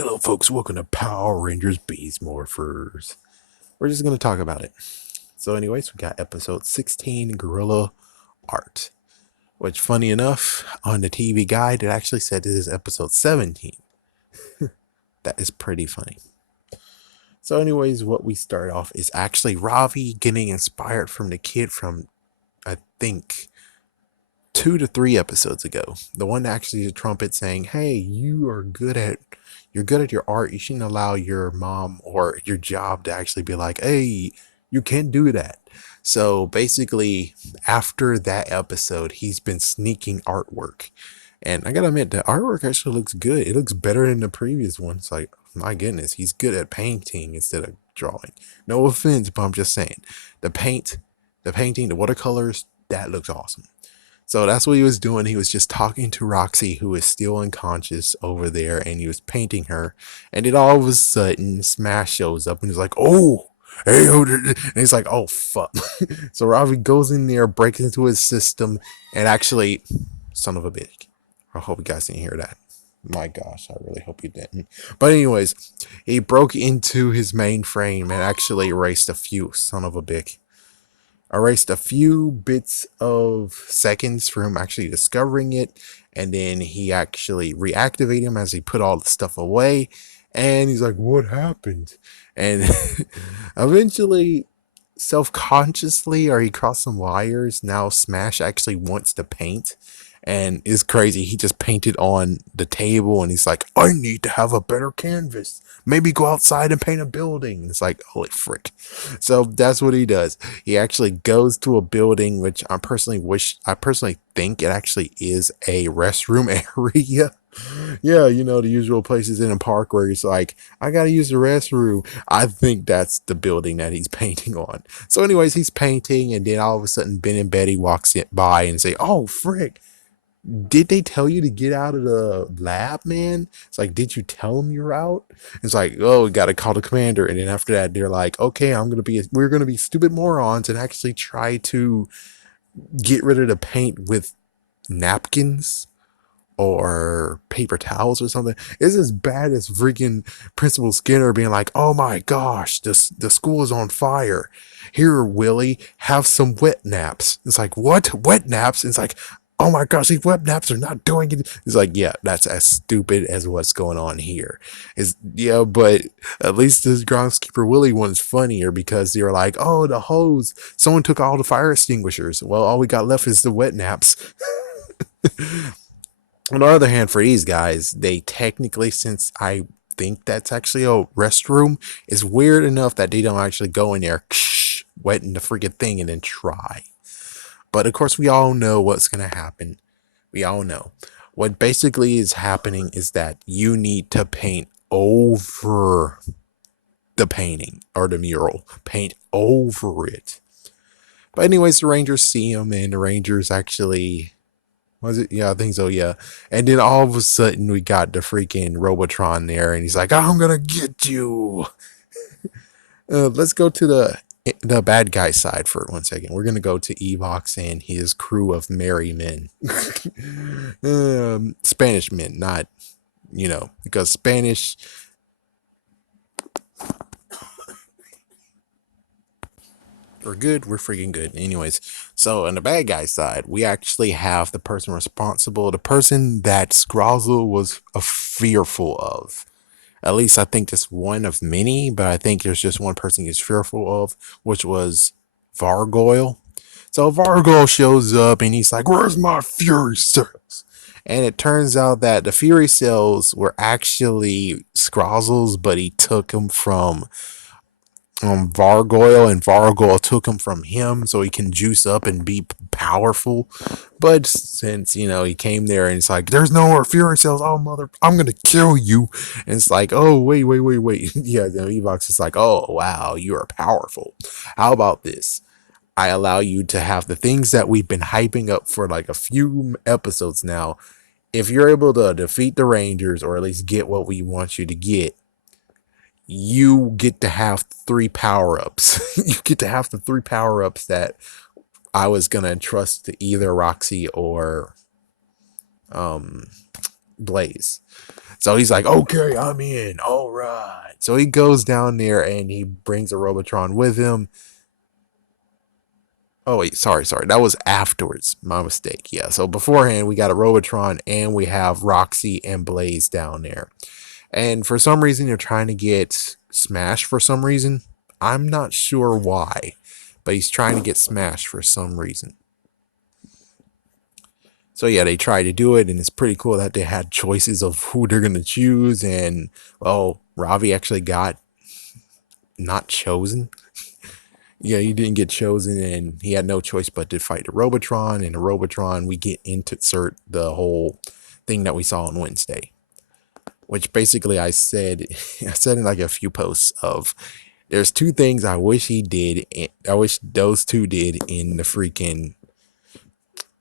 Hello, folks. Welcome to Power Rangers Beast Morphers. We're just going to talk about it. So, anyways, we got episode 16, Gorilla Art. Which, funny enough, on the TV guide, it actually said this is episode 17. That is pretty funny. So, anyways, what we start off is actually Ravi getting inspired from the kid from, I think, 2 to 3 episodes ago. The one that actually the trumpet saying, "Hey, you're good at your art. You shouldn't allow your mom or your job to actually be like, hey, you can't do that." So basically, after that episode, he's been sneaking artwork. And I gotta admit, the artwork actually looks good. It looks better than the previous one. It's like, my goodness, he's good at painting instead of drawing. No offense, but I'm just saying. The paint, the painting, the watercolors, that looks awesome. So that's what he was doing. He was just talking to Roxy, who is still unconscious over there, and he was painting her. And then all of a sudden, Smash shows up and he's like, "Oh, hey," and he's like, "Oh, fuck." So Ravi goes in there, breaks into his system, and actually, son of a bitch. I hope you guys didn't hear that. My gosh, I really hope you didn't. But anyways, he broke into his mainframe and actually erased a few, son of a bitch, erased a few bits of seconds for him actually discovering it, and then he actually reactivated him as he put all the stuff away, and he's like, "What happened?" And eventually, self-consciously, or he crossed some wires, now Smash actually wants to paint, and it's crazy. He just painted on the table and he's like, "I need to have a better canvas, maybe go outside and paint a building." It's like, holy frick. So that's what he does. He actually goes to a building, which I personally think it actually is a restroom area. Yeah, you know, the usual places in a park where he's like, "I gotta use the restroom." I think that's the building that he's painting on. So anyways, he's painting, and then all of a sudden Ben and Betty walks it by and say, "Oh frick, did they tell you to get out of the lab, man?" It's like, "Did you tell them you're out?" It's like, "Oh, we gotta call the commander." And then after that, they're like, "Okay, we're gonna be stupid morons and actually try to get rid of the paint with napkins or paper towels or something." It's as bad as freaking Principal Skinner being like, "Oh my gosh, the school is on fire. Here, Willie, have some wet naps." It's like, "What? Wet naps?" It's like, "Oh my gosh, these wet naps are not doing it." It's like, yeah, that's as stupid as what's going on here. Is yeah, but at least this groundskeeper Willie one's funnier because they were like, "Oh, the hose. Someone took all the fire extinguishers. Well, all we got left is the wet naps." On the other hand, for these guys, they technically, since I think that's actually a restroom, is weird enough that they don't actually go in there, wetting the freaking thing, and then try. But of course, we all know what's going to happen. We all know. What basically is happening is that you need to paint over the painting or the mural. Paint over it. But anyways, the Rangers see him, and the Rangers actually, was it? Yeah, I think so. Yeah. And then all of a sudden, we got the freaking Robotron there, and he's like, "I'm gonna get you." Let's go to the bad guy side for 1 second. We're gonna go to Evox and his crew of merry men, Spanish men, not because Spanish. We're good. We're freaking good. Anyways, so on the bad guy side, we actually have the person responsible, the person that Scrozzle was fearful of. At least I think that's one of many, but I think there's just one person he's fearful of, which was Vargoyle. So Vargoyle shows up and he's like, "Where's my Fury cells?" And it turns out that the Fury cells were actually Scrozzle's, but he took them from Vargoyle, and Vargoyle took him from him so he can juice up and be powerful. But since he came there and it's like, "There's no more Fury cells, oh mother, I'm gonna kill you," and it's like, "Oh wait, wait, wait, wait." Yeah, the Evox is like, "Oh wow, you are powerful. How about this? I allow you to have the things that we've been hyping up for like a few episodes now. If you're able to defeat the Rangers or at least get what we want you to get, you get to have 3 power-ups." You get to have the 3 power-ups that I was gonna entrust to either Roxy or Blaze. So he's like, okay, I'm in. All right. So he goes down there and he brings a Robotron with him. Oh wait, sorry. That was afterwards. My mistake. Yeah. So beforehand, we got a Robotron and we have Roxy and Blaze down there. And for some reason, they're trying to get Smash for some reason. I'm not sure why, but he's trying to get Smash for some reason. So yeah, they tried to do it, and it's pretty cool that they had choices of who they're gonna choose. And well, Ravi actually got not chosen. Yeah, he didn't get chosen, and he had no choice but to fight the Robotron. And the Robotron, we get into insert the whole thing that we saw on Wednesday, which basically I said, I said in like a few posts of, there's two things I wish he did. I wish those two did in the freaking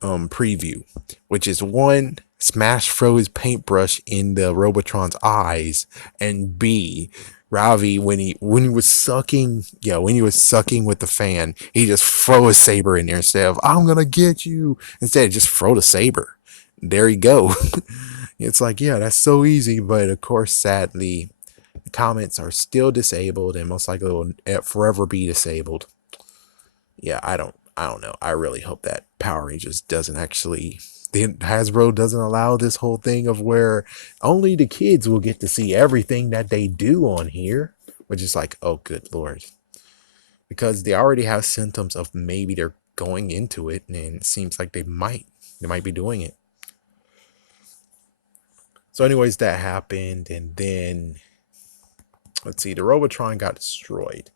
preview, which is one, Smash throw his paintbrush in the Robotron's eyes, and B, Ravi when he was sucking, yeah, when he was sucking with the fan, he just throw a saber in there instead of I'm gonna get you. Instead, just throw the saber. There you go. It's like, yeah, that's so easy, but of course, sadly, the comments are still disabled and most likely will forever be disabled. Yeah, I don't know. I really hope that Power Rangers doesn't actually, Hasbro doesn't allow this whole thing of where only the kids will get to see everything that they do on here, which is like, oh good lord. Because they already have symptoms of maybe they're going into it, and it seems like they might be doing it. So anyways, that happened, and then let's see, the Robotron got destroyed.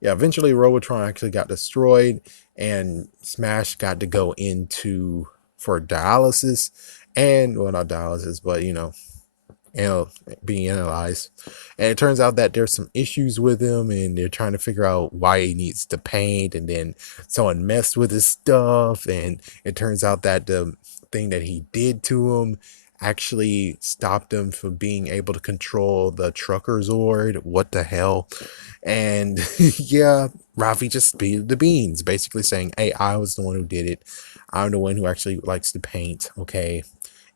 Yeah, eventually Robotron actually got destroyed, and Smash got to go into for dialysis, and well, not dialysis, but being analyzed. And it turns out that there's some issues with him, and they're trying to figure out why he needs to paint. And then someone messed with his stuff, and it turns out that the thing that he did to him actually stopped him from being able to control the trucker Zord. What the hell? And yeah, Rafi just spilled the beans, basically saying, hey, I was the one who did it. I'm the one who actually likes to paint. Okay,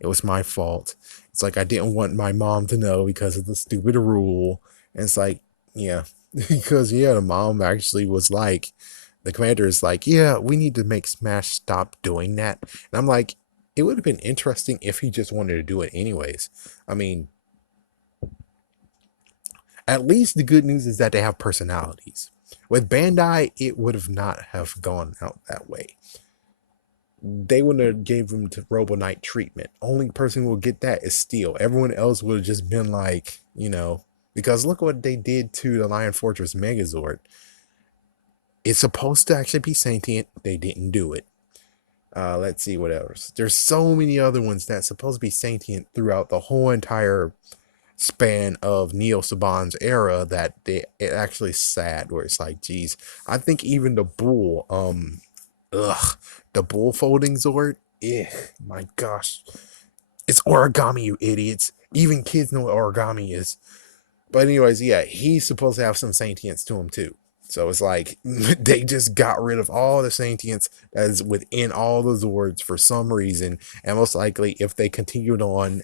it was my fault. It's like I didn't want my mom to know because of the stupid rule. And it's like, yeah, because yeah, the mom actually was like, the commander is like, yeah, we need to make Smash stop doing that. And I'm like, it would have been interesting if he just wanted to do it anyways. I mean, at least the good news is that they have personalities. With Bandai, it would have not have gone out that way. They wouldn't have gave him to Robo Knight treatment. Only person who will get that is Steel. Everyone else would have just been like, because look what they did to the Lion Fortress Megazord. It's supposed to actually be sentient. They didn't do it. Let's see what else. There's so many other ones that's supposed to be sentient throughout the whole entire span of Neo Saban's era that it actually sad where it's like, geez, I think even the bull, the bull folding Zord, my gosh, it's origami, you idiots. Even kids know what origami is. But anyways, yeah, he's supposed to have some sentience to him too. So it's like they just got rid of all the sentience that is within all the Zords for some reason, and most likely if they continued on,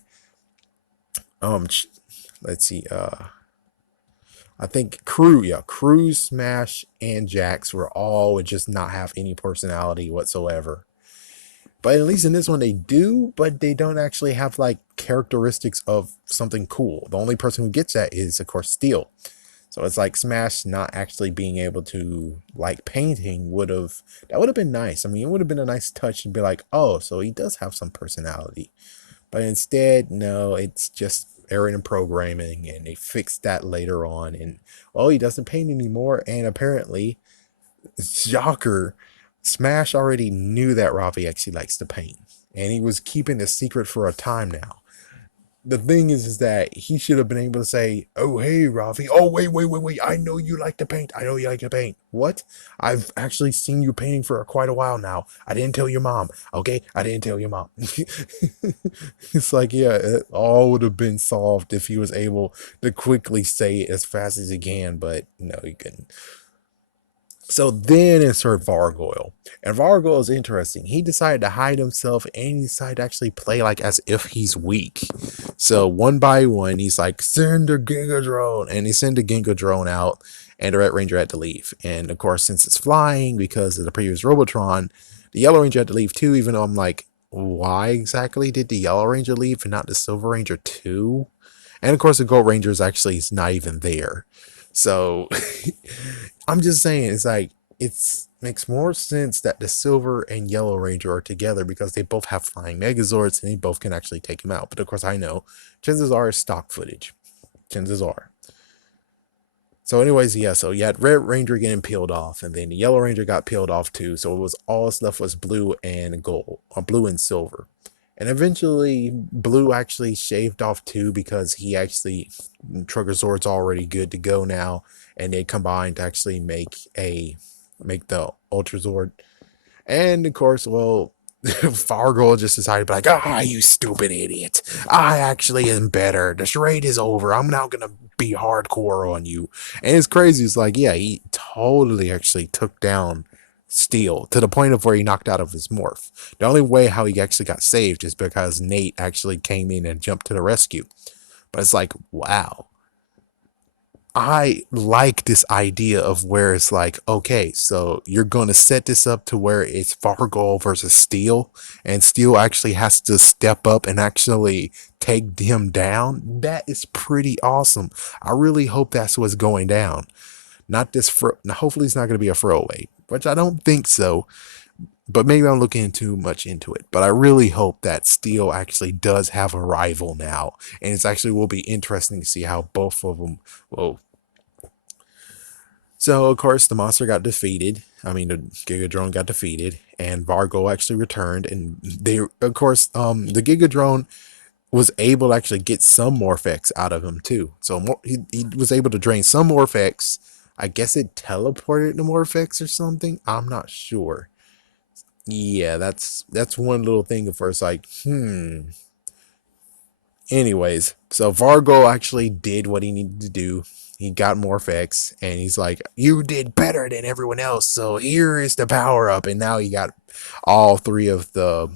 let's see, I think Crew, Smash, and Jax were all would just not have any personality whatsoever. But at least in this one they do, but they don't actually have like characteristics of something cool. The only person who gets that is of course Steel. So it's like Smash not actually being able to like painting would have been nice. I mean, it would have been a nice touch to be like, oh, so he does have some personality. But instead, no, it's just error in programming, and they fixed that later on. And well, he doesn't paint anymore, and apparently, shocker, Smash already knew that Ravi actually likes to paint, and he was keeping the secret for a time now. The thing is that he should have been able to say, oh, hey, Ravi. Oh, wait. I know you like to paint. I know you like to paint. What? I've actually seen you painting for quite a while now. I didn't tell your mom. Okay? I didn't tell your mom. It's like, yeah, it all would have been solved if he was able to quickly say it as fast as he can, but no, he couldn't. So then insert Vargoyle. And Vargoyle is interesting. He decided to hide himself and he decided to actually play like as if he's weak. So one by one, he's like, send a Giga Drone. And he sent a Giga Drone out, and the Red Ranger had to leave. And of course, since it's flying because of the previous Robotron, the Yellow Ranger had to leave too, even though I'm like, why exactly did the Yellow Ranger leave and not the Silver Ranger too? And of course, the Gold Ranger is actually not even there. So I'm just saying, it's like it's makes more sense that the Silver and Yellow Ranger are together because they both have flying Megazords and they both can actually take him out. But of course, I know chances are it's stock footage. Chances are. So, anyways, yeah. So you had Red Ranger getting peeled off, and then the Yellow Ranger got peeled off too. So it was all that's left was blue and gold, or blue and silver. And eventually, Blue actually shaved off too because he actually Truggerzord's already good to go now, and they combined to actually make the Ultrazord. And of course, well, Fargo just decided to be like, ah, you stupid idiot. I actually am better. The charade is over. I'm now gonna be hardcore on you. And it's crazy. It's like, yeah, he totally actually took down Steel to the point of where he knocked out of his morph. The only way how he actually got saved is because Nate actually came in and jumped to the rescue. But it's like, wow. I like this idea of where it's like, okay, so you're going to set this up to where it's Fargo versus Steel, and Steel actually has to step up and actually take him down. That is pretty awesome. I really hope that's what's going down. Not this, hopefully, it's not going to be a throwaway, which I don't think so, but maybe I'm looking too much into it. But I really hope that Steel actually does have a rival now, and it's actually will be interesting to see how both of them will. So, of course, the monster got defeated. I mean, the Gigadrone got defeated, and Vargo actually returned. And they, of course, the Gigadrone was able to actually get some Morphex out of him too. So he was able to drain some Morphex. I guess it teleported the Morphex or something. I'm not sure. Yeah, that's one little thing of where it's like, Anyways, so Vargo actually did what he needed to do. He got Morphex, and he's like, you did better than everyone else, so here is the power up. And now he got all three of the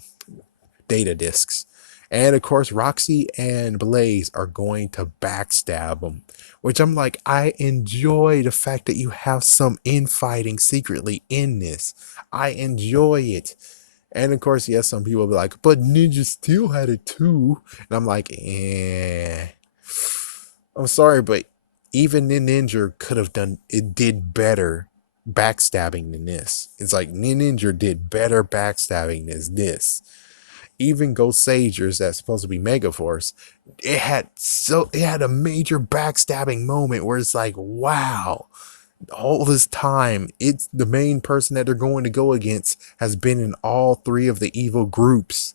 data discs. And of course, Roxy and Blaze are going to backstab him, which I'm like, I enjoy the fact that you have some infighting secretly in this. I enjoy it. And of course, yes, some people will be like, but Ninja Steel had it too. And I'm like, I'm sorry, but even Ninja could have done it, did better backstabbing than this. It's like Ninja did better backstabbing than this. Even Ghost Sagers that's supposed to be Megaforce, it had a major backstabbing moment where it's like, wow, all this time, it's the main person that they're going to go against has been in all three of the evil groups.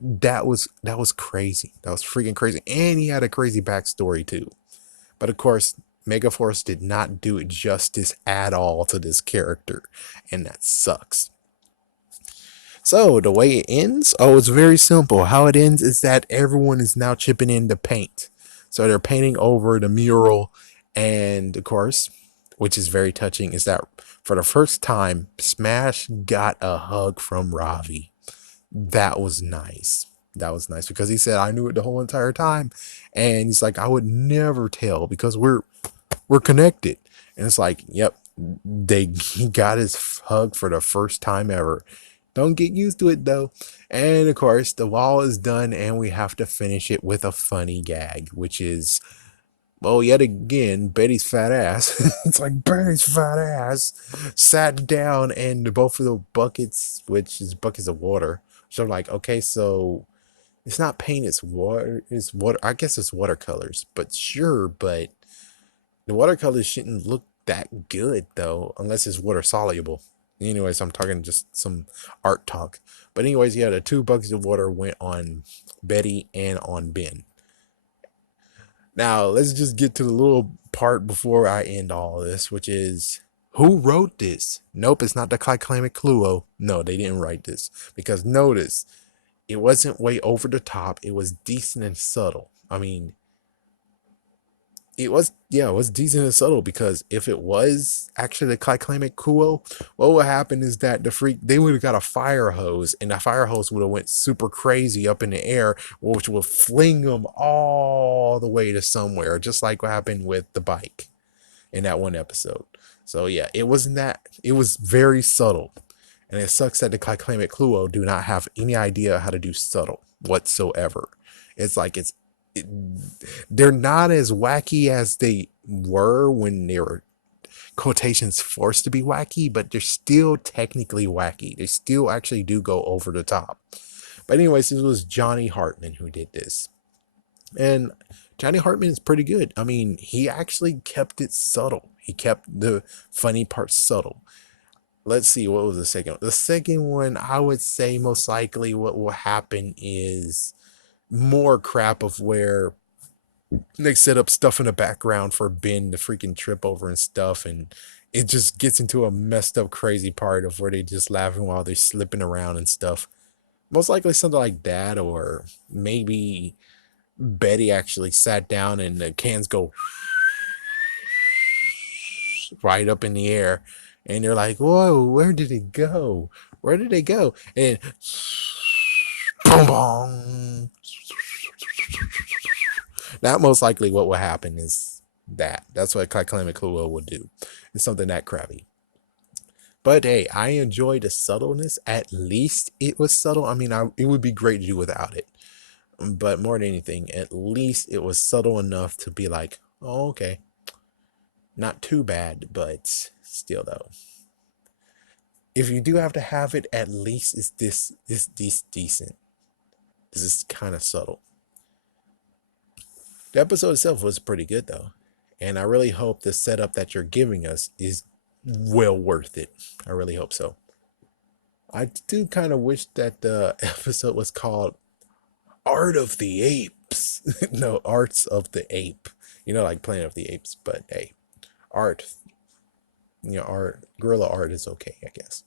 That was crazy. That was freaking crazy. And he had a crazy backstory too. But of course, Megaforce did not do it justice at all to this character. And that sucks. So the way it ends, it's very simple. How it ends is that everyone is now chipping in the paint. So they're painting over the mural, and of course, which is very touching, is that for the first time, Smash got a hug from Ravi. That was nice. That was nice because he said, I knew it the whole entire time. And he's like, I would never tell because we're connected. And it's like, yep, he got his hug for the first time ever. Don't get used to it though. And of course, the wall is done, and we have to finish it with a funny gag, which is, well, yet again, Betty's fat ass. It's like Betty's fat ass sat down, and both of the buckets, which is buckets of water. So I'm like, okay, so it's not paint, it's water. It's water. I guess it's watercolors, but sure, but the watercolors shouldn't look that good though, unless it's water soluble. Anyways, I'm talking just some art talk. But anyways, yeah, the 2 buckets of water went on Betty and on Ben. Now, let's just get to the little part before I end all this, which is who wrote this? Nope, it's not the Climate Cluo. No, they didn't write this. Because notice, it wasn't way over the top. It was decent and subtle. I mean, Yeah, it was decent and subtle, because if it was actually the climate kuo, what would happen is that they would have got a fire hose, and the fire hose would have went super crazy up in the air, which would fling them all the way to somewhere, just like what happened with the bike in that one episode. So yeah, it wasn't that. It was very subtle, and it sucks that the climate kuo do not have any idea how to do subtle whatsoever. It's like it, they're not as wacky as they were when they were quotations forced to be wacky, but they're still technically wacky. They still actually do go over the top. But anyways, this was Johnny Hartman who did this. And Johnny Hartman is pretty good. I mean, he actually kept it subtle. He kept the funny parts subtle. Let's see, what was the second one? The second one, I would say most likely what will happen is more crap of where they set up stuff in the background for Ben to freaking trip over and stuff, and it just gets into a messed up crazy part of where they just laughing while they're slipping around and stuff. Most likely something like that, or maybe Betty actually sat down and the cans go right up in the air, and they're like, whoa, where did it go? Where did it go? And boom, boom. That most likely what will happen is that's what Climate Clue would do. It's something that crappy. But hey, I enjoyed the subtleness. At least it was subtle. I mean, it would be great to do without it. But more than anything, at least it was subtle enough to be like, oh, okay. Not too bad, but still though. If you do have to have it, at least is this decent. This is kind of subtle. The episode itself was pretty good though. And I really hope the setup that you're giving us is well worth it. I really hope so. I do kind of wish that the episode was called Art of the Apes. No, Arts of the Ape. You know, like Planet of the Apes, but hey, art. You know, art, gorilla art is okay, I guess.